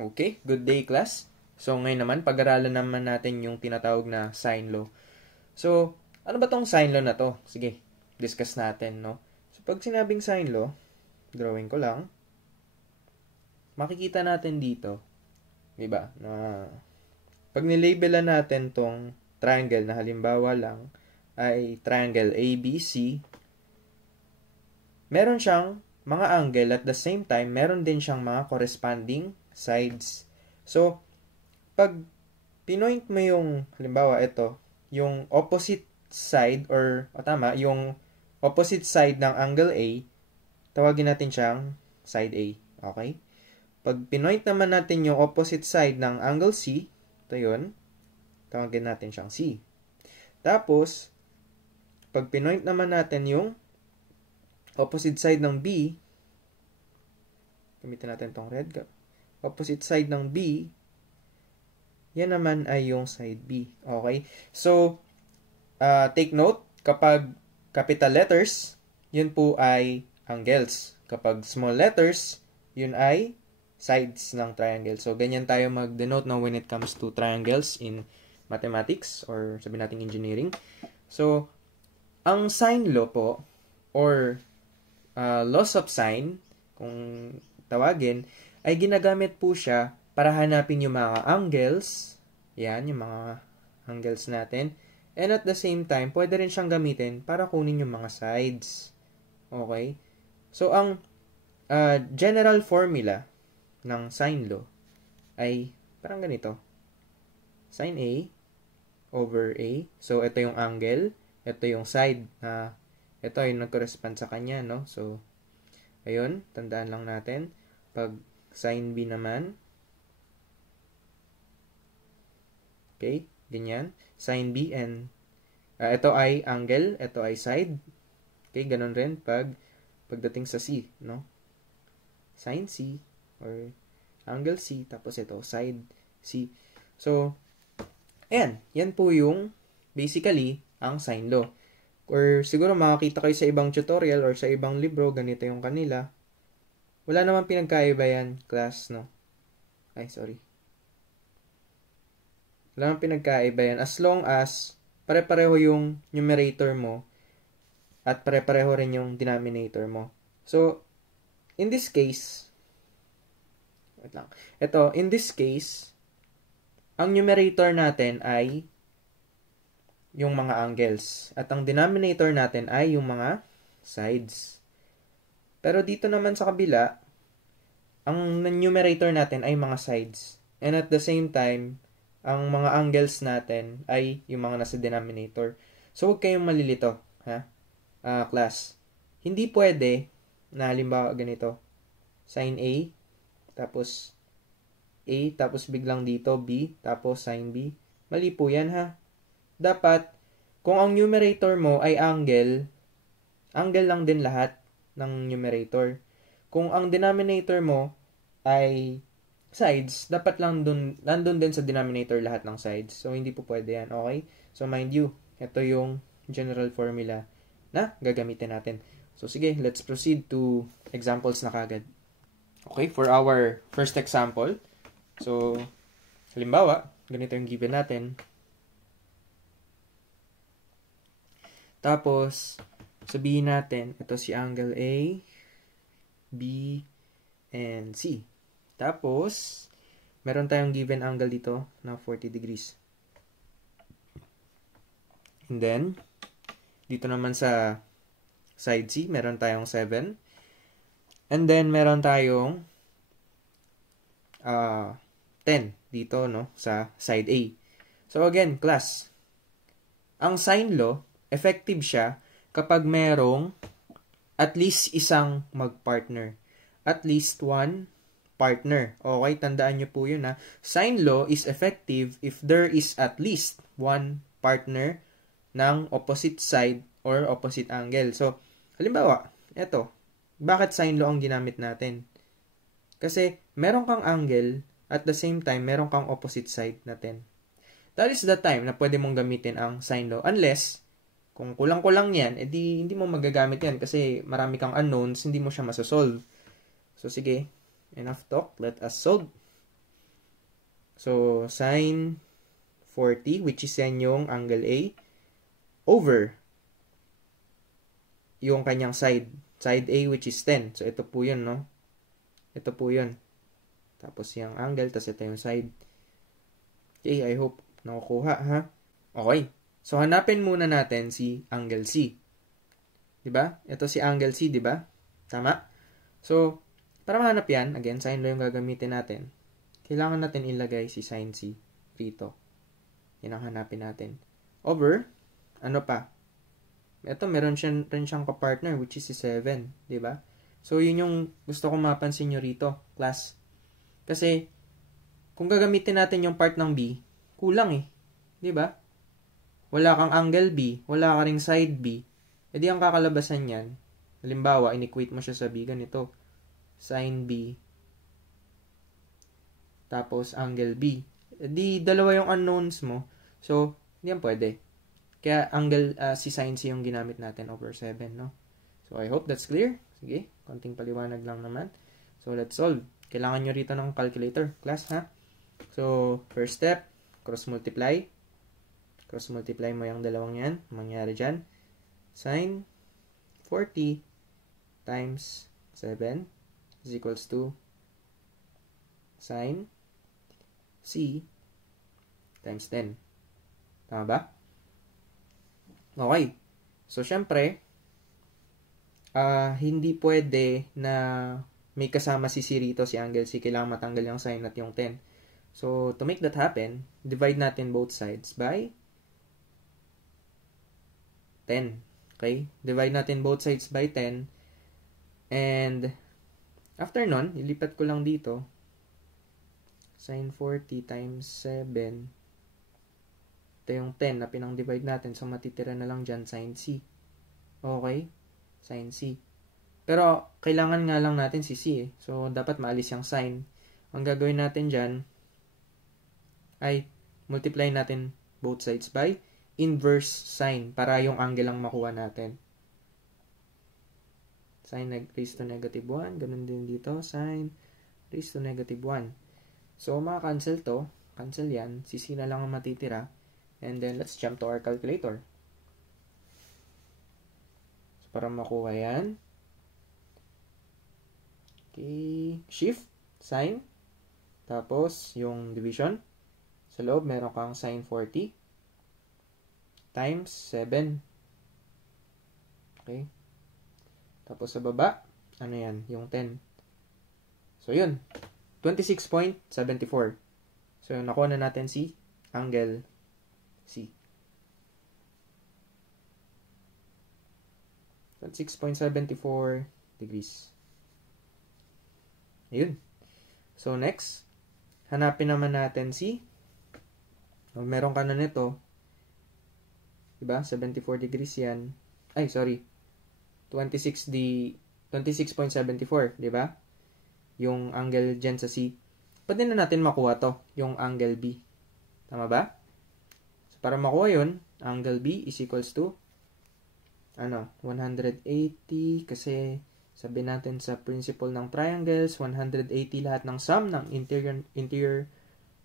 Okay, good day class. So ngayon naman, pag-aralan naman natin yung tinatawag na sine law. So, ano ba tong sine law na to? Sige, discuss natin, no? So pag sinabing sine law, drawing ko lang, makikita natin dito, di ba, na pag nilabelan natin tong triangle na halimbawa lang ay triangle ABC, meron siyang mga angle at the same time, meron din siyang mga corresponding sides. So, pag pinoint mo yung, halimbawa, ito, yung opposite side yung opposite side ng angle A, tawagin natin siyang side A. Okay? Pag pinoint naman natin yung opposite side ng angle C, ito yun, tawagin natin siyang C. Tapos, pag pinoint naman natin yung opposite side ng B, gamitin natin tong red, opposite side ng B, yan naman ay yung side B. Okay? So, take note, kapag capital letters, yun po ay angles. Kapag small letters, yun ay sides ng triangle. So, ganyan tayo mag-denote na when it comes to triangles in mathematics or sabihin natin engineering. So, ang sine law po, or laws of sine, kung tawagin, ay ginagamit po siya para hanapin yung mga angles. Yan, yung mga angles natin. And at the same time, pwede rin siyang gamitin para kunin yung mga sides. Okay? So, ang general formula ng sine law ay parang ganito. Sine A over A. So, ito yung angle. Ito yung side. Ito yung nag-correspond sa kanya, no? So, ayun, tandaan lang natin. Pag sine B naman, okay, ganyan. Sine B and ito ay angle, ito ay side. Okay, ganun rin pagdating sa C, no? Sine C or angle C, tapos ito, side C. So, ayan, yan po yung basically ang sine law. Or siguro makakita kayo sa ibang tutorial or sa ibang libro, ganito yung kanila. Wala naman pinagkaiba yan, class, no? Ay, sorry. Wala naman pinagkaiba yan. As long as pare-pareho yung numerator mo at pare-pareho rin yung denominator mo. So, in this case, wait lang. Ito, in this case, ang numerator natin ay yung mga angles. At ang denominator natin ay yung mga sides. Pero dito naman sa kabila, ang numerator natin ay mga sides. And at the same time, ang mga angles natin ay yung mga nasa denominator. So, huwag kayong malilito, ha? Class. Hindi pwede na halimbawa ganito. Sin A, tapos biglang dito B, tapos sin B. Mali po yan, ha? Dapat, kung ang numerator mo ay angle lang din lahat ng numerator. Kung ang denominator mo ay sides, dapat lang nandun din sa denominator lahat ng sides. So, hindi po pwede yan, okay? So, mind you, ito yung general formula na gagamitin natin. So, sige, let's proceed to examples na kagad. Okay, for our first example, so, halimbawa, ganito yung given natin. Tapos, sabihin natin, ito si angle A, B, and C. Tapos, meron tayong given angle dito na 40 degrees. And then, dito naman sa side C, meron tayong 7. And then, meron tayong 10 dito, no, sa side A. So, again, class, ang sine law, effective siya kapag merong at least isang magpartner. At least one partner. Okay, tandaan nyo po yun, ha. Sine law is effective if there is at least one partner ng opposite side or opposite angle. So, halimbawa, eto, bakit sine law ang ginamit natin? Kasi, meron kang angle at the same time, meron kang opposite side na 10. That is the time na pwede mong gamitin ang sine law. Unless, kung kulang-kulang yan, edi hindi mo magagamit yan kasi marami kang unknowns, hindi mo siya masasolve. So, sige, enough talk. Let us solve. So, sine 40, which is yan yung angle A, over yung kanyang side. Side A, which is 10. So, ito po yun, no? Ito po yun. Tapos yung angle, tapos ito yung side. Okay, I hope nakukuha, ha? Okay. So, hanapin muna natin si angle C. Diba? Ito si angle C, diba? Tama? So, para mahanap yan, again, sine law yung gagamitin natin. Kailangan natin ilagay si sine C rito. Yan ang hanapin natin. Over, ano pa? Ito, meron rin siyang kapartner, which is si 7. Diba? So, yun yung gusto kong mapansin nyo rito, class. Kasi, kung gagamitin natin yung part ng B, kulang eh. Diba? Wala kang angle B, wala ka ring side B. E di ang kakalabasan yan, halimbawa, in-equate mo siya sa B, ganito. Sine B, tapos angle B. E di dalawa yung unknowns mo. So, hindi yan pwede. Kaya angle, si sine C yung ginamit natin over 7, no? So, I hope that's clear. Sige, konting paliwanag lang naman. So, let's solve. Kailangan nyo rito ng calculator, class, ha? So, first step, cross-multiply. Cross-multiply mo yung dalawang yan. Mangyari dyan. Sine 40 times 7 is equals to sine C times 10. Tama ba? Okay. So, syempre, hindi pwede na may kasama si C rito, si angle C. Kailangan matanggal yung sine at yung 10. So, to make that happen, divide natin both sides by 10. Okay? Divide natin both sides by 10. And, after nun, ilipat ko lang dito. Sine 40 times 7. Ito yung 10 na pinang-divide natin. So, matitira na lang dyan sine C. Okay? Sine C. Pero, kailangan nga lang natin si C eh. So, dapat maalis yung sine. Ang gagawin natin dyan, ay multiply natin both sides by inverse sine para yung angle lang makuha natin. Sine raised to negative 1. Ganun din dito. Sine raised to negative 1. So, maka-cancel to. Cancel yan. Si C na lang ang matitira. And then, let's jump to our calculator. So, para makuha yan. Okay. Shift. Sine. Tapos, yung division. Sa loob, meron kang sine 40 times 7. Okay. Tapos sa baba, ano yan? Yung 10. So, yun. 26.74. So, nakuha na natin si angle C. 26.74 degrees. Ayun. So, next, hanapin naman natin si meron ka na nito, diba? 74 degrees yan. Ay, sorry. 26.74, diba? Yung angle dyan sa C. Pwede na natin makuha to, yung angle B. Tama ba? So, para makuha yun, angle B is equals to 180 kasi sabi natin sa principle ng triangles, 180 lahat ng sum ng interior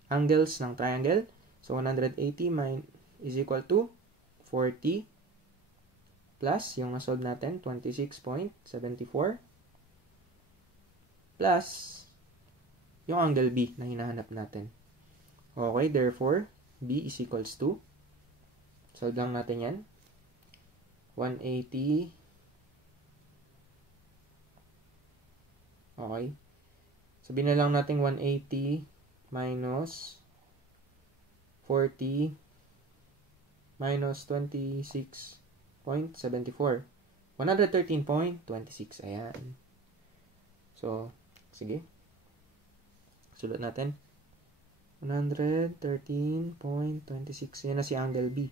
angles ng triangle. So, 180 is equal to 40 plus yung nasolve natin, 26.74 plus yung angle B na hinahanap natin. Okay, therefore, B is equals to, solve lang natin yan, 180. Okay. Sabihin na lang natin 180 minus 40 minus 26.74. 113.26. Ayan. So, sige. Sulat natin. 113.26. Yan na si angle B.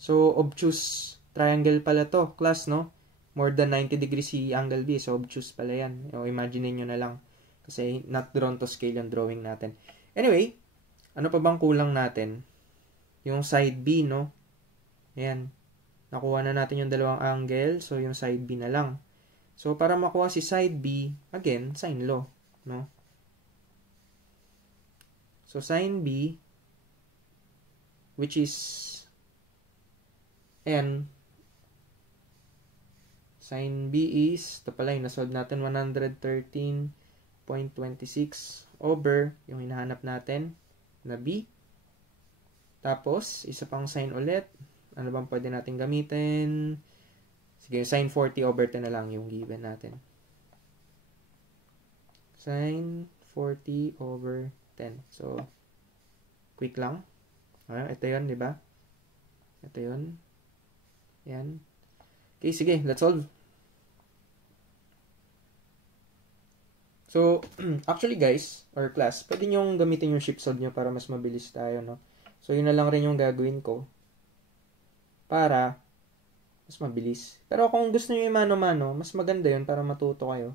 So, obtuse triangle pala to, class, no? More than 90 degrees si angle B. So, obtuse pala yan. O, imagine nyo na lang. Kasi, not drawn to scale yung drawing natin. Anyway, ano pa bang kulang natin? Yung side B, no? Ayan. Nakuha na natin yung dalawang angle. So, yung side B na lang. So, para makuha si side B, again, sine law, no? So, sin B, which is n, sin B is, ito pala yung nasolve natin, 113.26 over yung hinahanap natin na B. Tapos, isa pang sin ulit. Ano bang pwede natin gamitin? Sige, sin 40 over 10 na lang yung given natin. Sin 40 over 10. So, quick lang. Ito yun, di ba? Ito yun. Yan. Okay, sige. Let's solve. So, actually guys, or class, pwede nyo gamitin yung shift solve nyo para mas mabilis tayo, no? So, yun na lang rin yung gagawin ko para mas mabilis. Pero kung gusto nyo yung mano-mano, mas maganda yun para matuto kayo.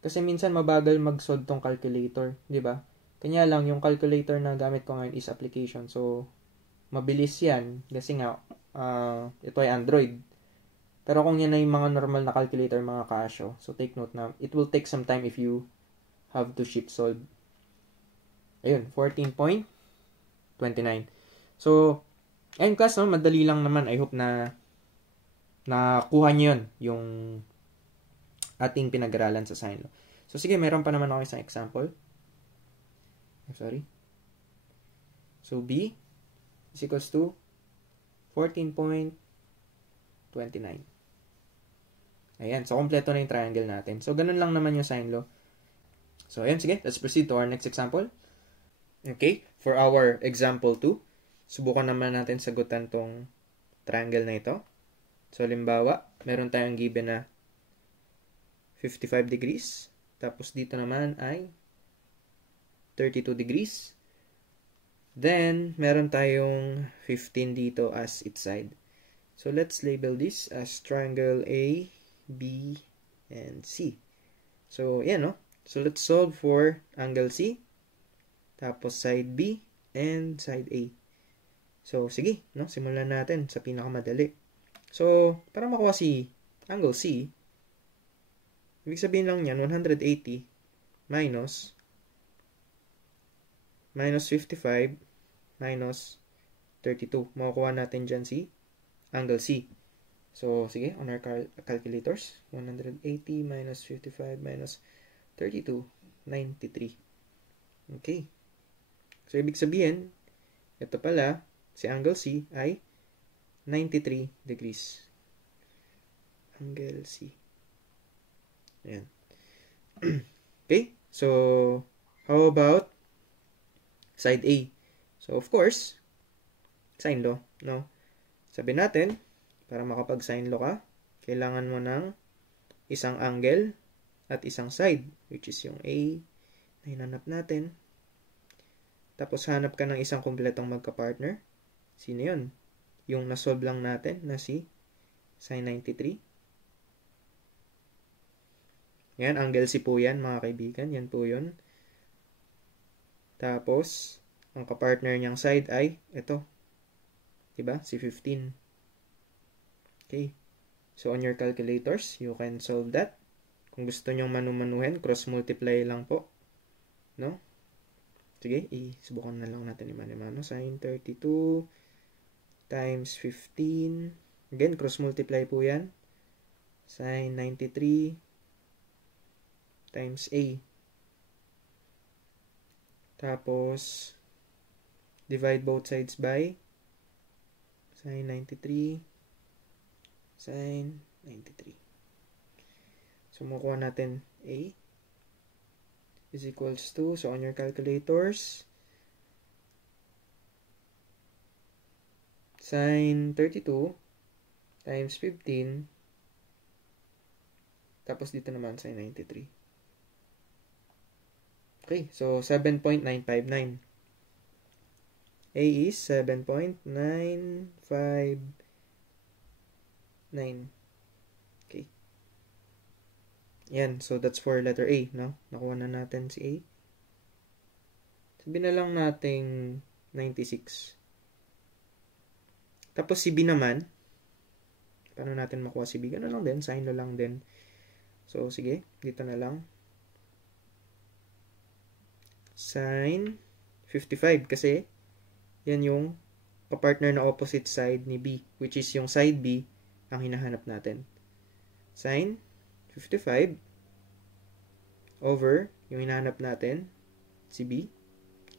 Kasi minsan mabagal mag-solve tong calculator, di ba? Kanya lang, yung calculator na gamit ko ngayon is application. So, mabilis yan. Kasi nga, ito ay Android. Pero kung yan ay mga normal na calculator, mga Casio, so take note na it will take some time if you have to shift solve. Ayun, 14.29. So, ayun class, no, madali lang naman. I hope na nakuha nyo yun, yung ating pinag-aralan sa sine law. So, sige, meron pa naman ako isang example. Sorry. So, B is equals to 14.29. Ayan. So, kompleto na yung triangle natin. So, ganun lang naman yung sine law. So, ayan. Sige. Let's proceed to our next example. Okay. For our example 2, subukan naman natin sagutan tong triangle na ito. So, limbawa, meron tayong given na 55 degrees. Tapos, dito naman ay 32 degrees. Then, meron tayong 15 dito as its side. So, let's label this as triangle A, B, and C. So, yan, no? So, let's solve for angle C, tapos side B, and side A. So, sige, no? Simulan natin sa pinakamadali. So, para makuha si angle C, ibig sabihin lang yan, 180 minus 55 minus 32. Makukuha natin dyan si angle C. So, sige, on our calculators, 180 minus 55 minus 32, 93. Okay. So, ibig sabihin, ito pala, si angle C ay 93 degrees. Angle C. Ayan. Okay. So, how about side A? So, of course, sine law, no? Sabi natin, para makapag-sine law ka, kailangan mo ng isang angle at isang side, which is yung A na hinanap natin. Tapos, hanap ka ng isang kumpletong magka-partner. Sino yun? Yung nasolve lang natin na si sine 93. Yan, angle C po yan, mga kaibigan. Yan po yun. Tapos, ang kapartner niyang side ay ito. Diba? Si 15. Okay. So, on your calculators, you can solve that. Kung gusto nyong manumanuhin, cross-multiply lang po. No? Sige, subukan na lang natin imano-mano. Sin 32 times 15. Again, cross-multiply po yan. Sin 93 times A. Tapos, divide both sides by sin 93 sin 93. So, makuha natin A is equals to, so on your calculators, sin 32 times 15, tapos dito naman sin 93. Okay, so 7.959. A is 7.959. Okay. Yan, so that's for letter A, no? Nakuha na natin si A. Sabihin na lang nating 96. Tapos si B naman, paano natin makuha si B? Ganun lang din, sine law lang din. So, sige, dito na lang. Sine 55 kasi yan yung kapartner na opposite side ni B, which is yung side B ang hinahanap natin. Sine 55 over yung hinahanap natin, si B,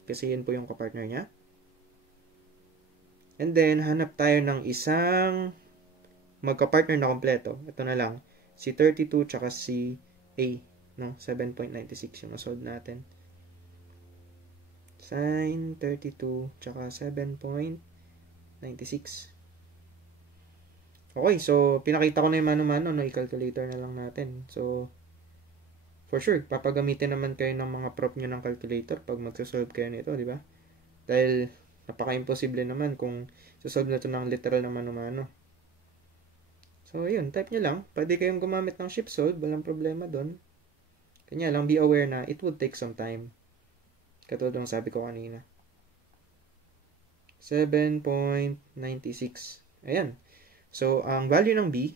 kasi yun po yung kapartner niya. And then, hanap tayo ng isang magka-partner na kompleto. Ito na lang, si 32 tsaka si A, no? 7.96 yung nasolve natin. Sin 32 tsaka 7.96. Okay, so pinakita ko na yung mano-mano, no? I-calculator na lang natin. So, for sure, papagamitin naman kayo ng mga prop nyo ng calculator pag magsasolve kayo nito, di ba? Dahil napaka-imposible naman kung sasolve na ito ng literal na mano-mano. So, yun, type nyo lang. Pwede kayong gumamit ng shift solve, walang problema doon. Kanya lang, be aware na it would take some time. Katulad ng sabi ko kanina. 7.96. Ayan. So, ang value ng B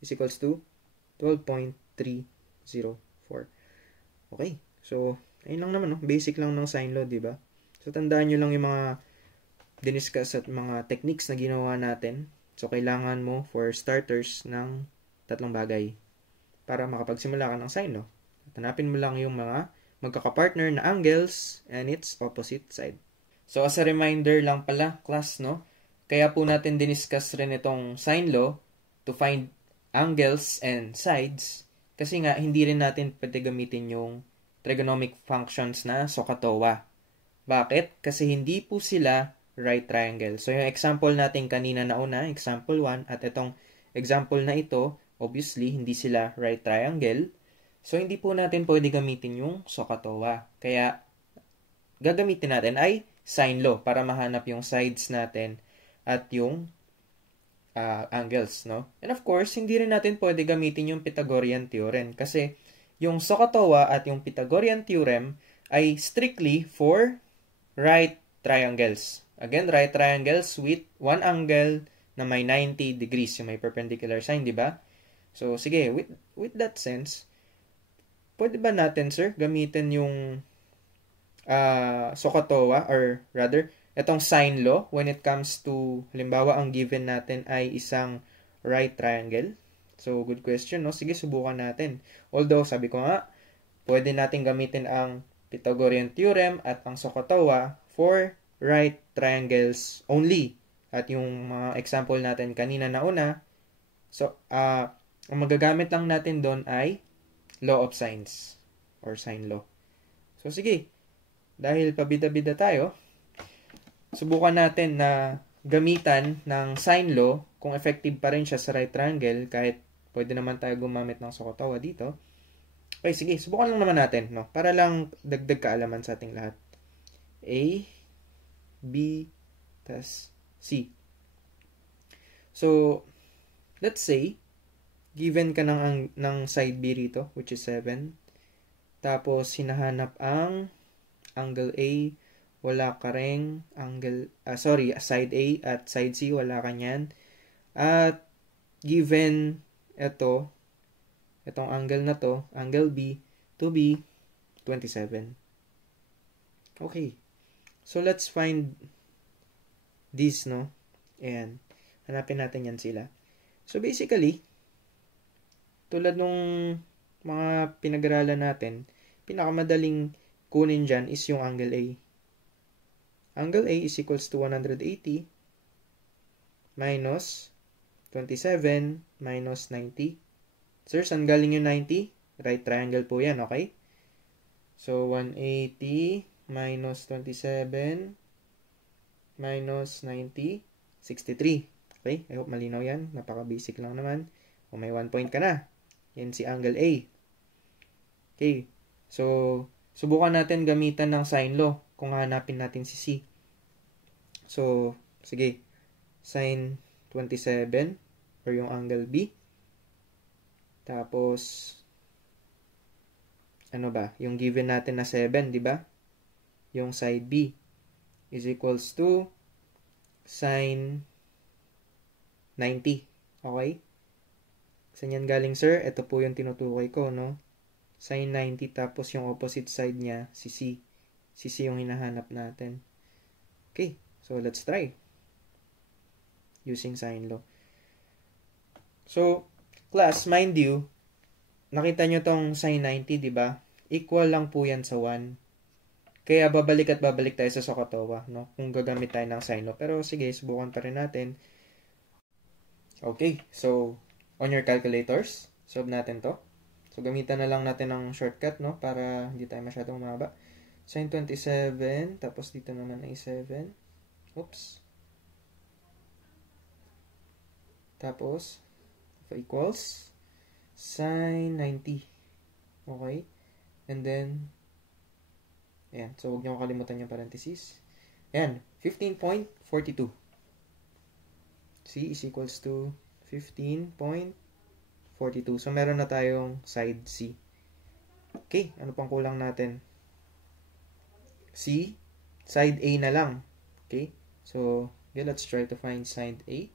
is equals to 12.304. Okay. So, ayun lang naman, no? Basic lang ng sine law, di ba? So, tandaan nyo lang yung mga diniscuss at mga techniques na ginawa natin. So, kailangan mo for starters ng tatlong bagay para makapagsimula ka ng sine law. Hanapin mo lang yung mga magkakapartner na angles and its opposite side. So, as a reminder lang pala, class, no? Kaya po natin diniscuss rin itong sine law to find angles and sides kasi nga hindi rin natin pwede gamitin yung trigonomic functions na SOHCAHTOA. Bakit? Kasi hindi po sila right triangle. So, yung example natin kanina na una, example 1, at itong example na ito, obviously, hindi sila right triangle. So, hindi po natin pwede gamitin yung SOHCAHTOA. Kaya, gagamitin natin ay sine law para mahanap yung sides natin at yung angles, no? And of course, hindi rin natin pwede gamitin yung Pythagorean theorem kasi yung SOHCAHTOA at yung Pythagorean theorem ay strictly for right triangles. Again, right triangles with one angle na may 90 degrees, yung may perpendicular sign, di ba? So, sige, with that sense, pwede ba natin, sir, gamitin yung SOHCAHTOA or rather, itong sine law when it comes to, halimbawa, ang given natin ay isang right triangle? So, good question, no? Sige, subukan natin. Although, sabi ko nga, pwede natin gamitin ang Pythagorean theorem at ang SOHCAHTOA for right triangles only. At yung mga example natin kanina na una, so, ang magagamit lang natin doon ay law of sines or sine law. So, sige, dahil pabida-bida tayo, subukan natin na gamitan ng sine law kung effective pa rin siya sa right triangle kahit pwede naman tayo gumamit ng SOHCAHTOA dito. Okay, sige, subukan lang naman natin, no? Para lang dagdag kaalaman sa ating lahat. A, B, tas C. So, let's say, given ka ng side B rito, which is 7. Tapos, hinahanap ang angle A, wala ka ring angle, side A at side C, wala ka niyan. At given itong angle na to, angle B, to be 27. Okay. So, let's find this, no? Ayan. Hanapin natin yan sila. So, basically, tulad nung mga pinag-aralan natin, pinakamadaling kunin dyan is yung angle A. Angle A is equals to 180 minus 27 minus 90. Sir, saan galing yung 90? Right triangle po yan, okay? So, 180 minus 27 minus 90, 63. Okay? I hope malinaw yan. Napaka-basic lang naman. O may 1 point ka na. Yan si angle A. Okay. So, subukan natin gamitan ng sine law kung hanapin natin si C. So, sige. Sine 27 or yung angle B. Tapos, ano ba? Yung given natin na 7, di ba? Yung side B is equals to sine 90. Okay? Saan yan galing, sir? Ito po yung tinutukoy ko, no? Sine 90 tapos yung opposite side niya, si C. si C yung hinahanap natin. Okay, so let's try. Using sine law. So, class, mind you, nakita nyo tong sine 90, di ba? Equal lang po yan sa 1. Kaya babalik at babalik tayo sa SOHCAHTOA, no? Kung gagamit tayo ng sine law. Pero sige, subukan pa rin natin. Okay, so, on your calculators, solve natin to. So, gamitan na lang natin ng shortcut, no? Para hindi tayo masyadong mahaba. Sine 27, tapos dito naman ay 7. Oops. Tapos, equals sine 90. Okay? And then, ayan. So, huwag niyo kalimutan yung parenthesis. Ayan. 15.42. C is equals to 15.42. So, meron na tayong side C. Okay. Ano pang kulang natin? C. Side A na lang. Okay. So, okay, let's try to find side A.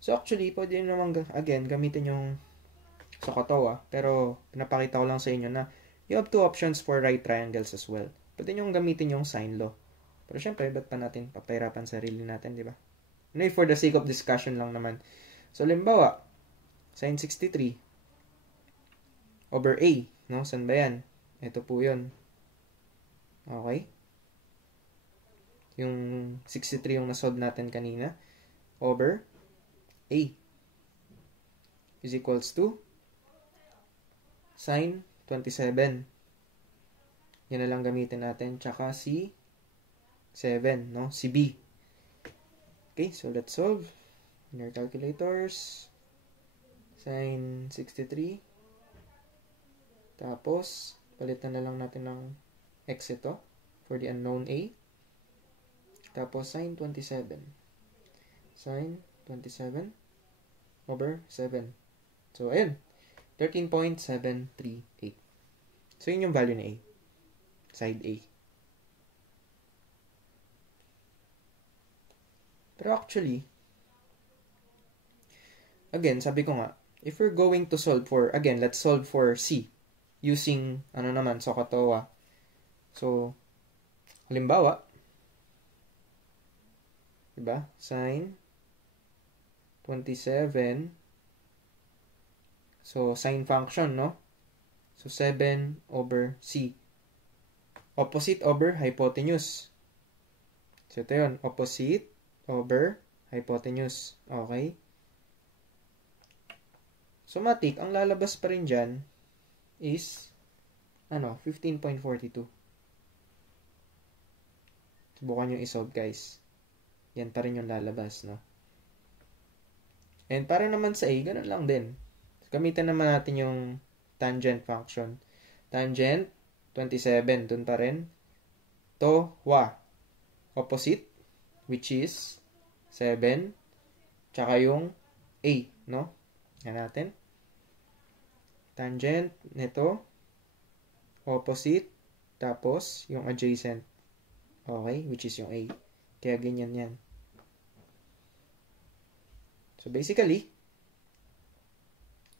So, actually, pwede naman, again, gamitin yung SOHCAHTOA. Pero, pinapakita ko lang sa inyo na you have two options for right triangles as well. Pwede nyo gamitin yung sine law. Pero, syempre, ba't pa natin papahirapan sarili natin, di ba? Anyway, for the sake of discussion lang naman. So, limbawa, sine 63 over A. No? San ba yan? Ito po yun. Okay? Yung 63 yung nasolve natin kanina. Over A is equals to sine 27. Yan na lang gamitin natin. Tsaka si 7, no? Si B. Okay, so let's solve. In your calculators, sine 63. Tapos, palitan na lang natin ng x ito for the unknown A. Tapos, sine 27. Sine 27 over 7. So, ayun. 13.738. So, yun yung value ni A. Side A. Pero actually, again, sabi ko nga, if we're going to solve for, again, let's solve for C. Using, ano naman, SOHCAHTOA. So, halimbawa, diba? Sine 27. So, sine function, no? So, 7 over C. Opposite over hypotenuse. So, ito yun. Opposite over hypotenuse. Okay? So, matik, ang lalabas pa rin dyan is, 15.42. Subukan nyo isolve, guys. Yan pa rin yung lalabas, no? And para naman sa A, ganun lang din. Gamitin naman natin yung tangent function. Tangent, 27, dun pa rin. TOA, opposite, which is 7, tsaka yung A, no? Yan natin. Tangent, nito, opposite, tapos yung adjacent. Okay, which is yung A. Kaya ganyan yan. So, basically,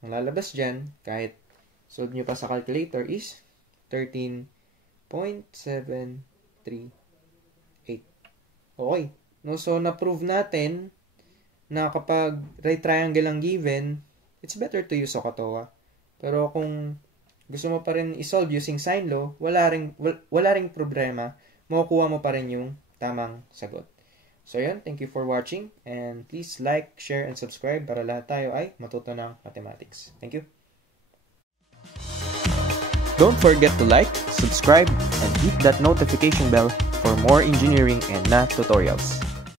ang lalabas dyan, kahit solve nyo pa sa calculator, is 13.738. Okay. No, so, na-prove natin na kapag right triangle ang given, it's better to use SOHCAHTOA. Pero kung gusto mo pa rin isolve using sine law, wala ring problema. Makukuha mo pa rin yung tamang sagot. So, yun. Thank you for watching. And please like, share, and subscribe para lahat tayo ay matuto ng mathematics. Thank you. Don't forget to like, subscribe, and hit that notification bell for more engineering and math tutorials.